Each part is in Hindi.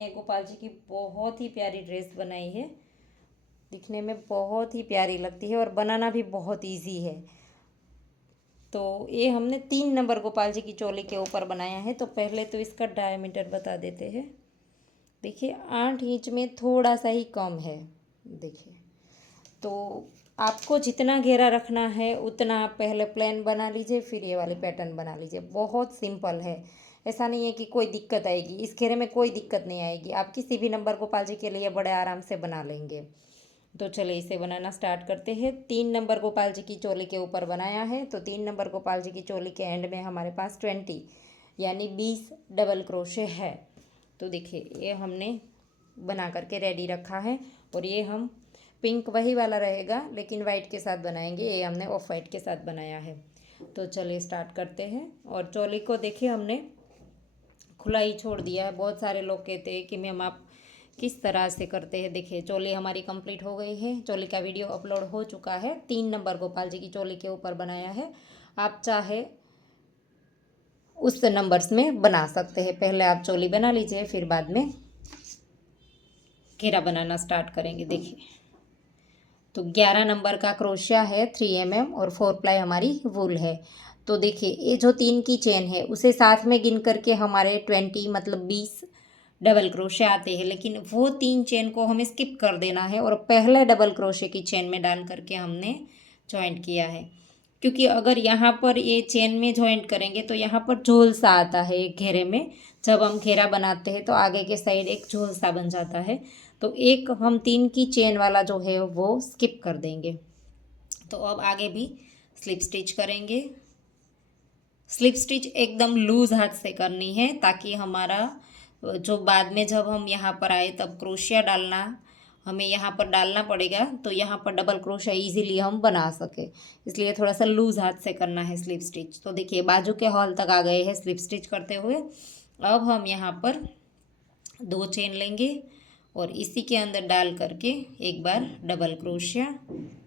ये गोपाल जी की बहुत ही प्यारी ड्रेस बनाई है। दिखने में बहुत ही प्यारी लगती है और बनाना भी बहुत इजी है। तो ये हमने 3 नंबर गोपाल जी की चोली के ऊपर बनाया है। तो पहले तो इसका डायमीटर बता देते हैं। देखिए 8 इंच में थोड़ा सा ही कम है। देखिए तो आपको जितना घेरा रखना है उतना आप पहले प्लेन बना लीजिए, फिर ये वाली पैटर्न बना लीजिए। बहुत सिंपल है, ऐसा नहीं है कि कोई दिक्कत आएगी। इस घेरे में कोई दिक्कत नहीं आएगी, आप किसी भी नंबर गोपाल जी के लिए बड़े आराम से बना लेंगे। तो चलिए इसे बनाना स्टार्ट करते हैं। 3 नंबर गोपाल जी की चोली के ऊपर बनाया है। तो 3 नंबर गोपाल जी की चोली के एंड में हमारे पास 20 यानी 20 डबल क्रोशे है। तो देखिए ये हमने बना करके रेडी रखा है। और ये हम पिंक वही वाला रहेगा लेकिन वाइट के साथ बनाएंगे। ये हमने ऑफ वाइट के साथ बनाया है। तो चलिए स्टार्ट करते हैं। और चोली को देखिए हमने खुला ही छोड़ दिया है। बहुत सारे लोग कहते हैं कि मैम आप किस तरह से करते हैं। देखिए चोली हमारी कंप्लीट हो गई है। चोली का वीडियो अपलोड हो चुका है। 3 नंबर गोपाल जी की चोली के ऊपर बनाया है। आप चाहे उस नंबर्स में बना सकते हैं। पहले आप चोली बना लीजिए, फिर बाद में घेरा बनाना स्टार्ट करेंगे। देखिए तो 11 नंबर का क्रोशिया है 3 mm और 4 प्लाई हमारी वूल है। तो देखिए ये जो 3 की चेन है उसे साथ में गिन करके हमारे 20 मतलब 20 डबल क्रोशिया आते हैं। लेकिन वो 3 चेन को हमें स्किप कर देना है और पहले डबल क्रोशिया की चेन में डाल करके हमने जॉइंट किया है। क्योंकि अगर यहाँ पर ये चेन में जॉइंट करेंगे तो यहाँ पर झोल सा आता है एक घेरे में। जब हम घेरा बनाते हैं तो आगे के साइड एक झोल सा बन जाता है। तो एक हम 3 की चेन वाला जो है वो स्किप कर देंगे। तो अब आगे भी स्लिप स्टिच करेंगे। स्लिप स्टिच एकदम लूज हाथ से करनी है ताकि हमारा जो बाद में जब हम यहाँ पर आए तब क्रोशिया डालना हमें यहाँ पर डालना पड़ेगा। तो यहाँ पर डबल क्रोशिया इजीली हम बना सके, इसलिए थोड़ा सा लूज हाथ से करना है स्लिप स्टिच। तो देखिए बाजू के हॉल तक आ गए हैं स्लिप स्टिच करते हुए। अब हम यहाँ पर 2 चेन लेंगे और इसी के अंदर डाल करके एक बार डबल क्रोशिया,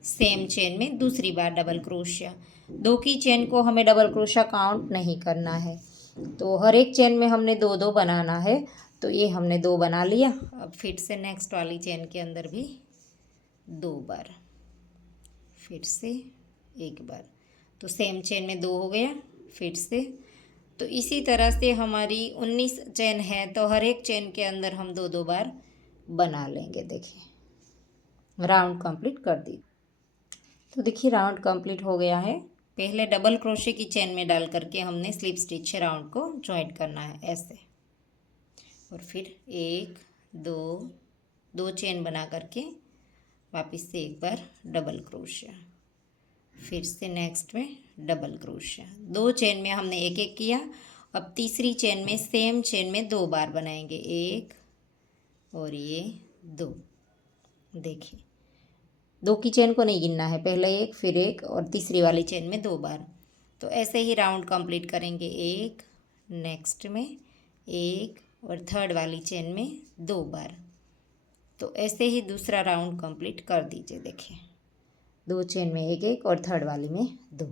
सेम चेन में दूसरी बार डबल क्रोशिया। 2 की चेन को हमें डबल क्रोशिया काउंट नहीं करना है। तो हर एक चेन में हमने 2 2 बनाना है। तो ये हमने 2 बना लिया। अब फिर से नेक्स्ट वाली चेन के अंदर भी 2 बार, फिर से एक बार। तो सेम चेन में 2 हो गया, फिर से। तो इसी तरह से हमारी 19 चेन है तो हर एक चेन के अंदर हम 2 2 बार बना लेंगे। देखिए राउंड कंप्लीट कर दी। तो देखिए राउंड कंप्लीट हो गया है। पहले डबल क्रोशे की चेन में डाल करके हमने स्लिप स्टिच राउंड को जॉइंट करना है ऐसे। और फिर 1 2 2 चेन बना करके वापस से एक बार डबल क्रोशिया, फिर से नेक्स्ट में डबल क्रोशिया। 2 चेन में हमने एक एक किया। अब तीसरी चेन में सेम चेन में 2 बार बनाएंगे, 1 और ये 2। देखिए 2 की चेन को नहीं गिनना है, पहले एक फिर एक और तीसरी वाली चेन में 2 बार। तो ऐसे ही राउंड कंप्लीट करेंगे। एक नेक्स्ट में एक और थर्ड वाली चेन में 2 बार। तो ऐसे ही दूसरा राउंड कंप्लीट कर दीजिए। देखिए 2 चेन में एक एक और थर्ड वाली में 2।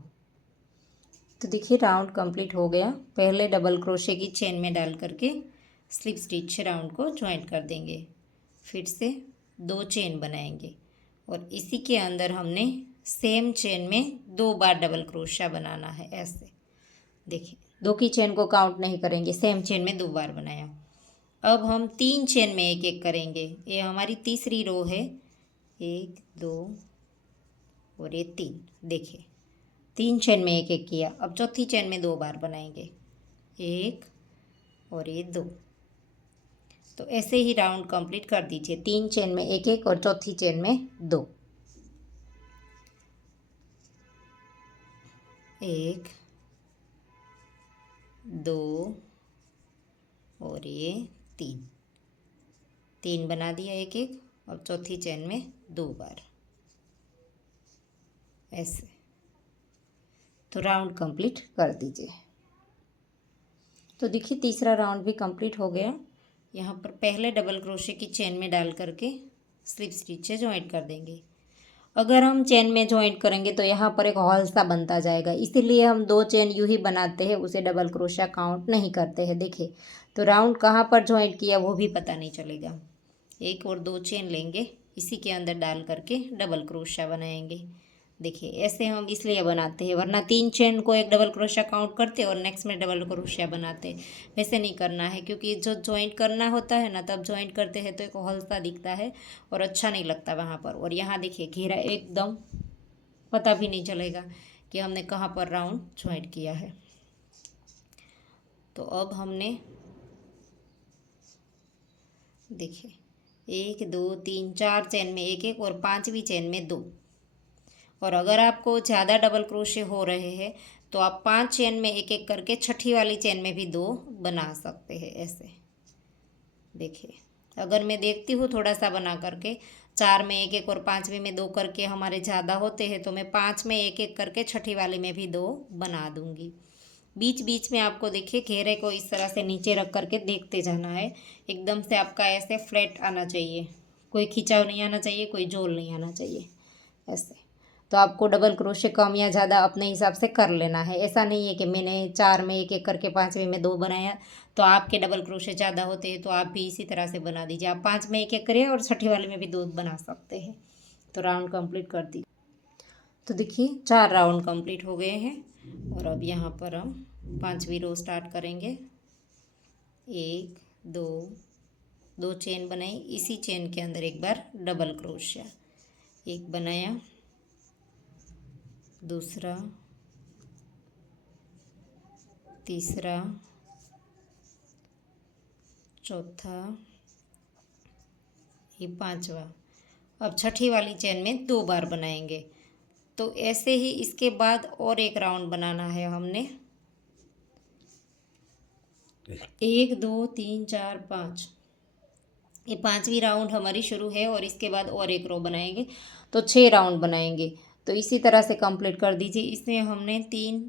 तो देखिए राउंड कंप्लीट हो गया। पहले डबल क्रोशे की चेन में डाल करके स्लिप स्टिच राउंड को ज्वाइंट कर देंगे, फिर से 2 चेन बनाएंगे और इसी के अंदर हमने सेम चेन में 2 बार डबल क्रोशा बनाना है ऐसे। देखिए 2 की चेन को काउंट नहीं करेंगे, सेम चेन में 2 बार बनाया। अब हम 3 चेन में एक एक करेंगे। ये हमारी तीसरी रो है, 1 2 और ये 3। देखिए 3 चेन में एक एक किया। अब चौथी चेन में 2 बार बनाएंगे, 1 और ये 2। तो ऐसे ही राउंड कंप्लीट कर दीजिए। 3 चेन में एक एक और चौथी चेन में 2, 1 2 और ये 3। 3 बना दिया एक एक और चौथी चेन में 2 बार ऐसे। तो राउंड कंप्लीट कर दीजिए। तो देखिए तीसरा राउंड भी कंप्लीट हो गया। यहाँ पर पहले डबल क्रोशे की चेन में डाल करके स्लिप स्टिच से ज्वाइंट कर देंगे। अगर हम चेन में जॉइंट करेंगे तो यहाँ पर एक हॉल सा बनता जाएगा, इसीलिए हम 2 चेन यूँ ही बनाते हैं, उसे डबल क्रोशिया काउंट नहीं करते हैं। देखिए तो राउंड कहाँ पर जॉइंट किया वो भी पता नहीं चलेगा। 1 और 2 चेन लेंगे, इसी के अंदर डाल करके डबल क्रोशिया बनाएंगे। देखिए ऐसे हम इसलिए बनाते हैं, वरना 3 चेन को एक डबल क्रोशिया काउंट करते और नेक्स्ट में डबल क्रोशिया बनाते। वैसे नहीं करना है, क्योंकि जो जॉइंट करना होता है ना, तब जॉइंट करते हैं तो एक हॉल सा दिखता है और अच्छा नहीं लगता वहाँ पर। और यहाँ देखिए घेरा एकदम पता भी नहीं चलेगा कि हमने कहाँ पर राउंड जॉइंट किया है। तो अब हमने देखिए 1 2 3 4 चेन में 1 1 और 5वीं चेन में 2। और अगर आपको ज़्यादा डबल क्रोशे हो रहे हैं तो आप 5 चेन में 1 1 करके छठी वाली चेन में भी 2 बना सकते हैं। ऐसे देखिए, अगर मैं देखती हूँ थोड़ा सा बना करके 4 में 1 1 और 5वीं में 2 करके हमारे ज़्यादा होते हैं, तो मैं 5 में 1 1 करके छठी वाली में भी 2 बना दूँगी। बीच बीच में आपको देखिए घेरे को इस तरह से नीचे रख करके देखते जाना है। एकदम से आपका ऐसे फ्लैट आना चाहिए, कोई खिंचाव नहीं आना चाहिए, कोई जोल नहीं आना चाहिए। ऐसे तो आपको डबल क्रोशे कम या ज़्यादा अपने हिसाब से कर लेना है। ऐसा नहीं है कि मैंने 4 में 1 1 करके 5वीं में 2 बनाया तो आपके डबल क्रोशे ज़्यादा होते हैं तो आप भी इसी तरह से बना दीजिए। आप 5 में 1 1 करिए और छठी वाले में भी 2 बना सकते हैं। तो राउंड कंप्लीट कर दी। तो देखिए 4 राउंड कंप्लीट हो गए हैं और अब यहाँ पर हम 5वीं रो स्टार्ट करेंगे। 1 2 2 चेन बनाई, इसी चेन के अंदर एक बार डबल क्रोशिया, एक बनाया, दूसरा, तीसरा, चौथा, ये 5वां। अब छठी वाली चेन में 2 बार बनाएंगे। तो ऐसे ही इसके बाद और एक राउंड बनाना है हमने। 1 2 3 4 5, ये 5वीं राउंड हमारी शुरू है और इसके बाद और एक रो बनाएंगे तो 6 राउंड बनाएंगे। तो इसी तरह से कंप्लीट कर दीजिए। इसमें हमने 3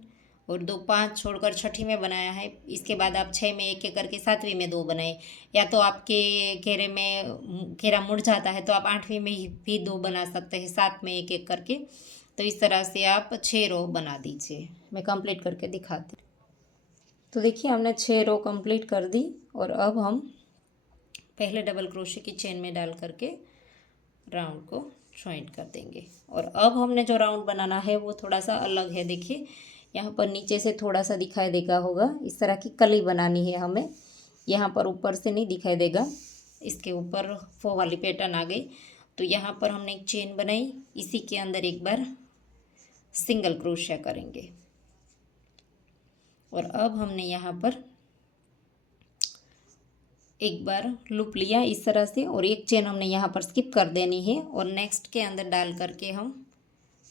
और 2 5 छोड़कर छठी में बनाया है। इसके बाद आप 6 में 1 1 करके 7वीं में 2 बनाए, या तो आपके घेरे में घेरा मुड़ जाता है तो आप 8वीं में भी 2 बना सकते हैं, 7 में 1 1 करके। तो इस तरह से आप 6 रो बना दीजिए। मैं कंप्लीट करके दिखाती हूँ। तो देखिए हमने 6 रो कंप्लीट कर दी और अब हम पहले डबल क्रोशे की चेन में डाल करके राउंड को जॉइंट कर देंगे। और अब हमने जो राउंड बनाना है वो थोड़ा सा अलग है। देखिए यहाँ पर नीचे से थोड़ा सा दिखाई देगा होगा, इस तरह की कली बनानी है हमें। यहाँ पर ऊपर से नहीं दिखाई देगा, इसके ऊपर फो वाली पैटर्न आ गई। तो यहाँ पर हमने एक चेन बनाई, इसी के अंदर एक बार सिंगल क्रोशिया करेंगे। और अब हमने यहाँ पर एक बार लूप लिया इस तरह से, और एक चेन हमने यहाँ पर स्किप कर देनी है और नेक्स्ट के अंदर डाल करके हम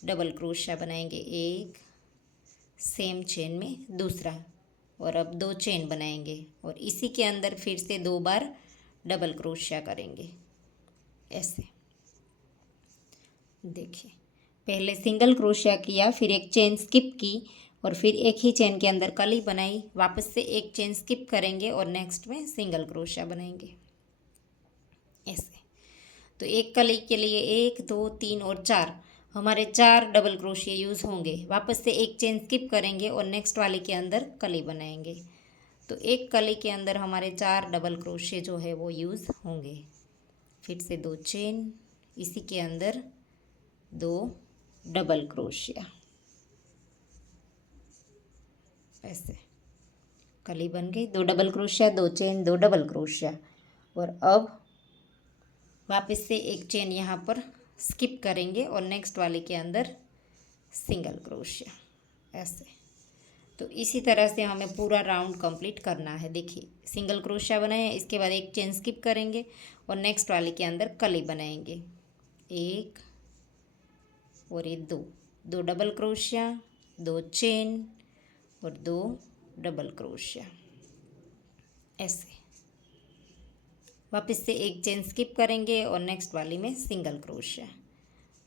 डबल क्रोशिया बनाएंगे। एक, सेम चेन में दूसरा, और अब 2 चेन बनाएंगे और इसी के अंदर फिर से 2 बार डबल क्रोशिया करेंगे। ऐसे देखिए, पहले सिंगल क्रोशिया किया, फिर एक चेन स्किप की और फिर एक ही चेन के अंदर कली बनाई, वापस से एक चेन स्किप करेंगे और नेक्स्ट में सिंगल क्रोशिया बनाएंगे। ऐसे तो एक कली के लिए 1 2 3 और 4 हमारे 4 डबल क्रोशिया यूज़ होंगे। वापस से एक चेन स्किप करेंगे और नेक्स्ट वाले के अंदर कली बनाएंगे। तो एक कली के अंदर हमारे 4 डबल क्रोशिया जो है वो यूज़ होंगे। फिर से 2 चेन, इसी के अंदर 2 डबल क्रोशिया। ऐसे कली बन गई, 2 double crochet, 2 chain, 2 double crochet. और अब वापस से एक चेन यहाँ पर स्किप करेंगे और नेक्स्ट वाले के अंदर सिंगल क्रोशिया। ऐसे तो इसी तरह से हमें पूरा राउंड कंप्लीट करना है। देखिए सिंगल क्रोशिया बनाए, इसके बाद एक चेन स्किप करेंगे और नेक्स्ट वाले के अंदर कली बनाएंगे। 1 और ये 2 डबल क्रोशिया, 2 चेन और 2 डबल क्रोशिया। ऐसे वापस से एक चेन स्किप करेंगे और नेक्स्ट वाली में सिंगल क्रोशिया।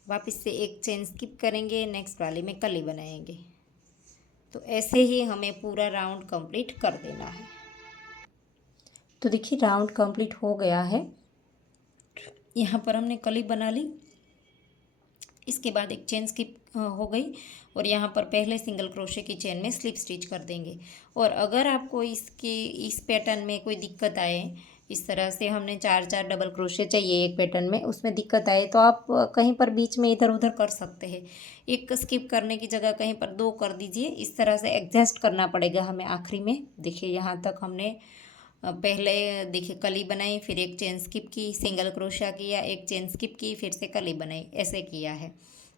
वापस से एक चेन स्किप करेंगे, नेक्स्ट वाली में कली बनाएंगे। तो ऐसे ही हमें पूरा राउंड कंप्लीट कर देना है। तो देखिए राउंड कंप्लीट हो गया है। यहाँ पर हमने कली बना ली, इसके बाद एक चेन स्किप हो गई और यहाँ पर पहले सिंगल क्रोशे की चेन में स्लिप स्टिच कर देंगे। और अगर आपको इस पैटर्न में कोई दिक्कत आए, इस तरह से हमने 4 डबल क्रोशे चाहिए एक पैटर्न में, उसमें दिक्कत आए तो आप कहीं पर बीच में इधर उधर कर सकते हैं। एक स्किप करने की जगह कहीं पर 2 कर दीजिए। इस तरह से एडजस्ट करना पड़ेगा हमें आखिरी में। देखिए यहाँ तक हमने पहले देखिए कली बनाई, फिर एक चेन स्किप की, सिंगल क्रोशा किया, एक चेन स्किप की, फिर से कली बनाई, ऐसे किया है।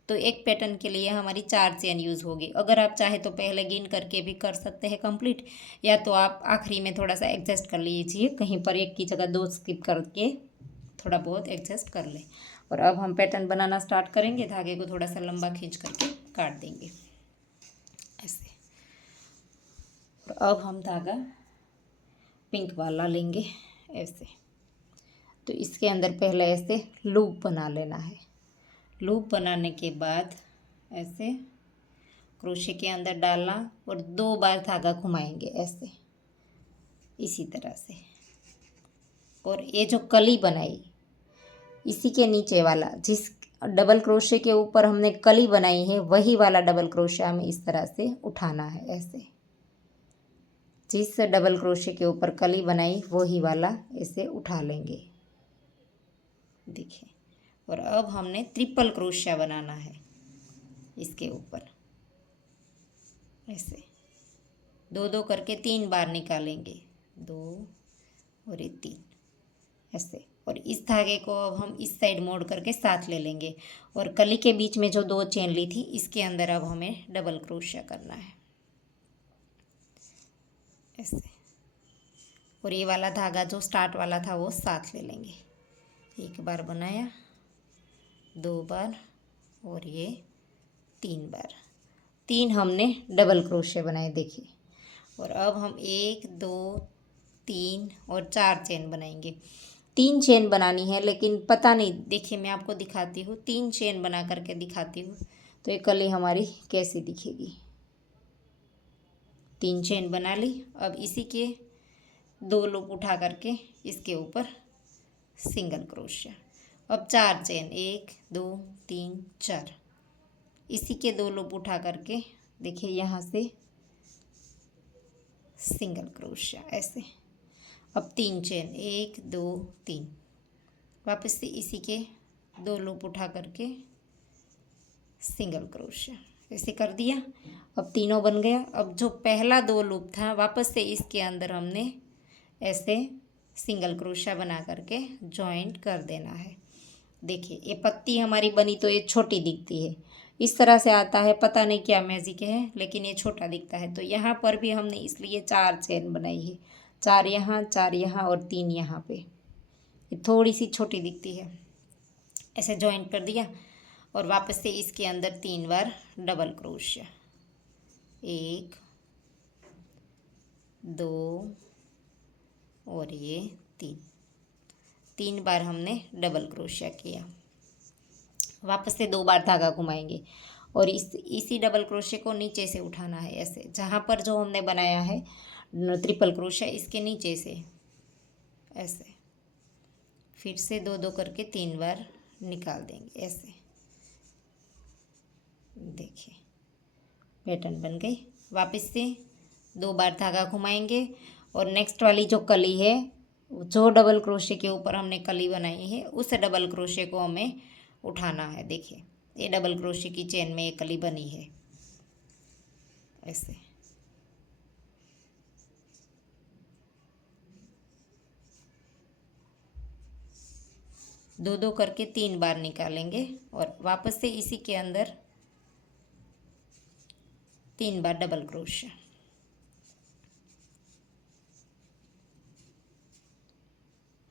तो एक पैटर्न के लिए हमारी 4 चेन यूज़ होगी। अगर आप चाहे तो पहले गिन करके भी कर सकते हैं कंप्लीट, या तो आप आखिरी में थोड़ा सा एडजस्ट कर लीजिए, कहीं पर एक की जगह 2 स्किप करके थोड़ा बहुत एडजस्ट कर लें। और अब हम पैटर्न बनाना स्टार्ट करेंगे। धागे को थोड़ा सा लंबा खींच करके काट देंगे ऐसे। और अब हम धागा पिंक वाला लेंगे ऐसे। तो इसके अंदर पहले ऐसे लूप बना लेना है। लूप बनाने के बाद ऐसे क्रोशे के अंदर डालना और 2 बार धागा घुमाएंगे ऐसे, इसी तरह से। और ये जो कली बनाई, इसी के नीचे वाला, जिस डबल क्रोशे के ऊपर हमने कली बनाई है, वही वाला डबल क्रोशा हमें इस तरह से उठाना है ऐसे। जिस डबल क्रोशे के ऊपर कली बनाई वही वाला ऐसे उठा लेंगे, देखिए। और अब हमने ट्रिपल क्रोशिया बनाना है इसके ऊपर ऐसे। 2 करके 3 बार निकालेंगे, 2 और ये 3 ऐसे। और इस धागे को अब हम इस साइड मोड़ करके साथ ले लेंगे। और कली के बीच में जो 2 चेन ली थी, इसके अंदर अब हमें डबल क्रोशिया करना है ऐसे। और ये वाला धागा जो स्टार्ट वाला था वो साथ ले लेंगे। 1 बार बनाया, 2 बार और ये 3 बार। 3 हमने डबल क्रोशे बनाए, देखिए। और अब हम 1 2 3 और 4 चेन बनाएंगे। 3 चेन बनानी है, लेकिन पता नहीं, देखिए मैं आपको दिखाती हूँ, 3 चेन बना करके दिखाती हूँ तो ये कली हमारी कैसी दिखेगी। 3 चेन बना ली। अब इसी के 2 लूप उठा करके इसके ऊपर सिंगल क्रोशिया। अब 4 चेन, 1 2 3 4, इसी के 2 लूप उठा करके देखिए यहाँ से सिंगल क्रोशिया ऐसे। अब 3 चेन, 1 2 3, वापस से इसी के 2 लूप उठा करके सिंगल क्रोशिया ऐसे कर दिया। अब तीनों बन गया। अब जो पहला 2 लूप था, वापस से इसके अंदर हमने ऐसे सिंगल क्रोशिया बना करके जॉइंट कर देना है। देखिए ये पत्ती हमारी बनी तो ये छोटी दिखती है, इस तरह से आता है, पता नहीं क्या मैजिक है, लेकिन ये छोटा दिखता है। तो यहाँ पर भी हमने इसलिए 4 चेन बनाई है, 4 यहाँ, 4 यहाँ और 3 यहाँ पे। ये थोड़ी सी छोटी दिखती है, ऐसे जॉइंट कर दिया। और वापस से इसके अंदर 3 बार डबल क्रोशिया, 1 2 और ये 3 बार हमने डबल क्रोशिया किया। वापस से 2 बार धागा घुमाएंगे और इसी डबल क्रोशिया को नीचे से उठाना है ऐसे, जहाँ पर जो हमने बनाया है ट्रिपल क्रोशिया, इसके नीचे से ऐसे। फिर से 2 करके 3 बार निकाल देंगे ऐसे। देखिए पैटर्न बन गई। वापस से 2 बार धागा घुमाएंगे और नेक्स्ट वाली जो कली है, जो डबल क्रोशे के ऊपर हमने कली बनाई है, उस डबल क्रोशे को हमें उठाना है। देखिए ये डबल क्रोशे की चेन में ये कली बनी है ऐसे। दो करके 3 बार निकालेंगे और वापस से इसी के अंदर 3 बार डबल क्रोशिया।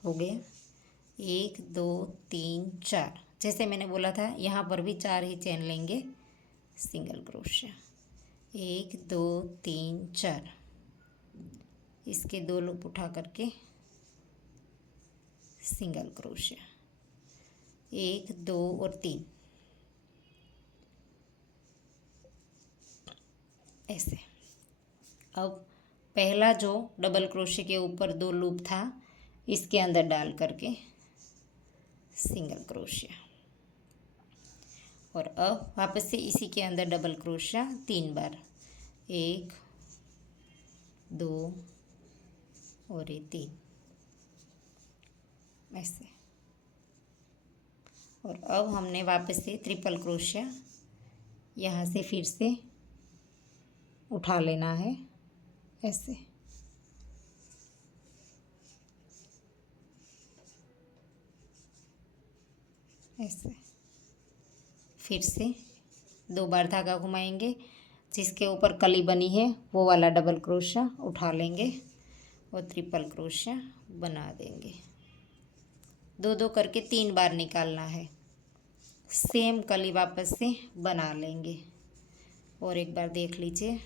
हो गया 1 2 3 4, जैसे मैंने बोला था यहाँ पर भी 4 ही चेन लेंगे, सिंगल क्रोशिया। 1 2 3 4, इसके 2 लूप उठा करके सिंगल क्रोशिया, 1 2 और 3 ऐसे। अब पहला जो डबल क्रोशे के ऊपर 2 लूप था, इसके अंदर डाल करके सिंगल क्रोशिया। और अब वापस से इसी के अंदर डबल क्रोशिया 3 बार, 1 2 और ये 3 ऐसे। और अब हमने वापस से ट्रिपल क्रोशिया यहाँ से फिर से उठा लेना है ऐसे। ऐसे फिर से 2 बार धागा घुमाएंगे, जिसके ऊपर कली बनी है वो वाला डबल क्रोशिया उठा लेंगे और ट्रिपल क्रोशिया बना देंगे। 2 करके 3 बार निकालना है। सेम कली वापस से बना लेंगे और एक बार देख लीजिए।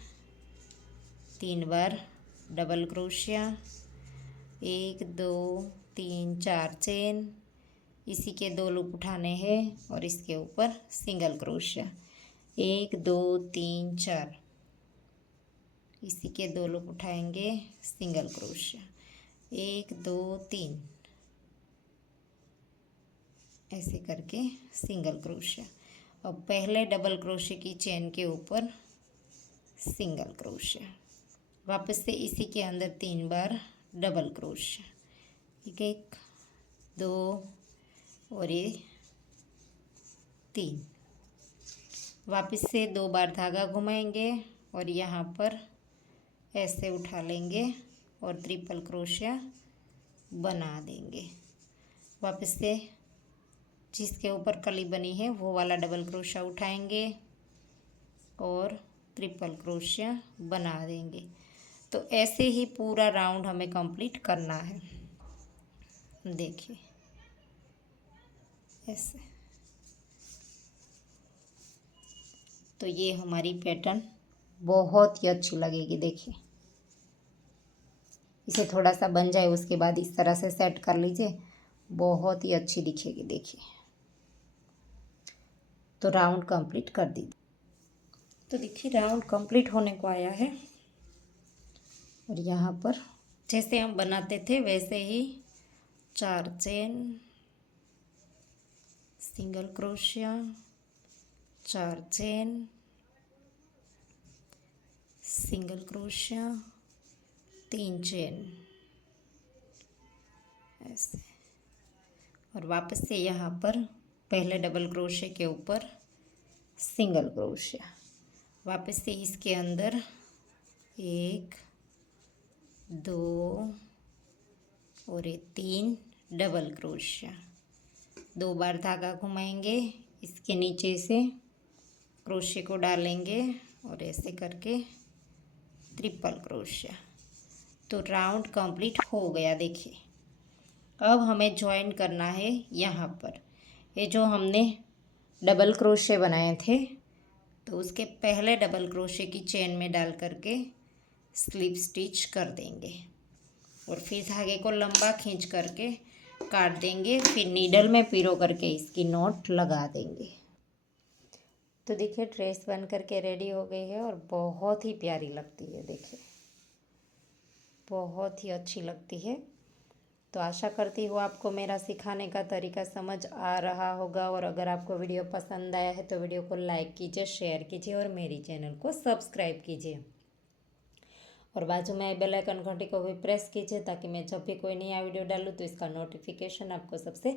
3 बार डबल क्रोशिया, 1 2 3 4 चेन, इसी के 2 लूप उठाने हैं और इसके ऊपर सिंगल क्रोशिया, 1 2 3 4, इसी के 2 लूप उठाएंगे, सिंगल क्रोशिया, 1 2 3, ऐसे करके सिंगल क्रोशिया। अब पहले डबल क्रोशिया की चेन के ऊपर सिंगल क्रोशिया, वापस से इसी के अंदर 3 बार डबल क्रोशिया, 1 2 और ये 3। वापस से 2 बार धागा घुमाएंगे और यहाँ पर ऐसे उठा लेंगे और ट्रिपल क्रोशिया बना देंगे। वापस से जिसके ऊपर कली बनी है वो वाला डबल क्रोशिया उठाएंगे और ट्रिपल क्रोशिया बना देंगे। तो ऐसे ही पूरा राउंड हमें कंप्लीट करना है। देखिए ऐसे। तो ये हमारी पैटर्न बहुत ही अच्छी लगेगी। देखिए इसे थोड़ा सा बन जाए उसके बाद इस तरह से सेट कर लीजिए, बहुत ही अच्छी दिखेगी। देखिए तो राउंड कंप्लीट कर दीजिए। तो देखिए राउंड कंप्लीट होने को आया है और यहाँ पर जैसे हम बनाते थे वैसे ही 4 chain, single crochet, 4 chain, single crochet, 3 chain ऐसे। और वापस से यहाँ पर पहले डबल क्रोशिया के ऊपर सिंगल क्रोशिया, वापस से इसके अंदर 1 2 और 3 डबल क्रोशिया, 2 बार धागा घुमाएंगे, इसके नीचे से क्रोशिया को डालेंगे और ऐसे करके ट्रिपल क्रोशिया। तो राउंड कंप्लीट हो गया। देखिए अब हमें ज्वाइन करना है यहाँ पर। ये जो हमने डबल क्रोशिया बनाए थे तो उसके पहले डबल क्रोशिया की चेन में डाल करके स्लिप स्टिच कर देंगे और फिर धागे को लंबा खींच करके काट देंगे, फिर नीडल में पिरो करके इसकी नॉट लगा देंगे। तो देखिए ड्रेस बन करके रेडी हो गई है और बहुत ही प्यारी लगती है। देखिए बहुत ही अच्छी लगती है। तो आशा करती हूँ आपको मेरा सिखाने का तरीका समझ आ रहा होगा और अगर आपको वीडियो पसंद आया है तो वीडियो को लाइक कीजिए, शेयर कीजिए और मेरी चैनल को सब्सक्राइब कीजिए और बाजू में बेल आइकन घंटी को भी प्रेस कीजिए ताकि मैं जब भी कोई नया वीडियो डालूँ तो इसका नोटिफिकेशन आपको सबसे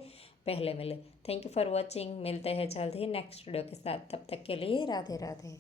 पहले मिले। Thank you for watching. मिलते हैं जल्द ही नेक्स्ट वीडियो के साथ। तब तक के लिए राधे राधे।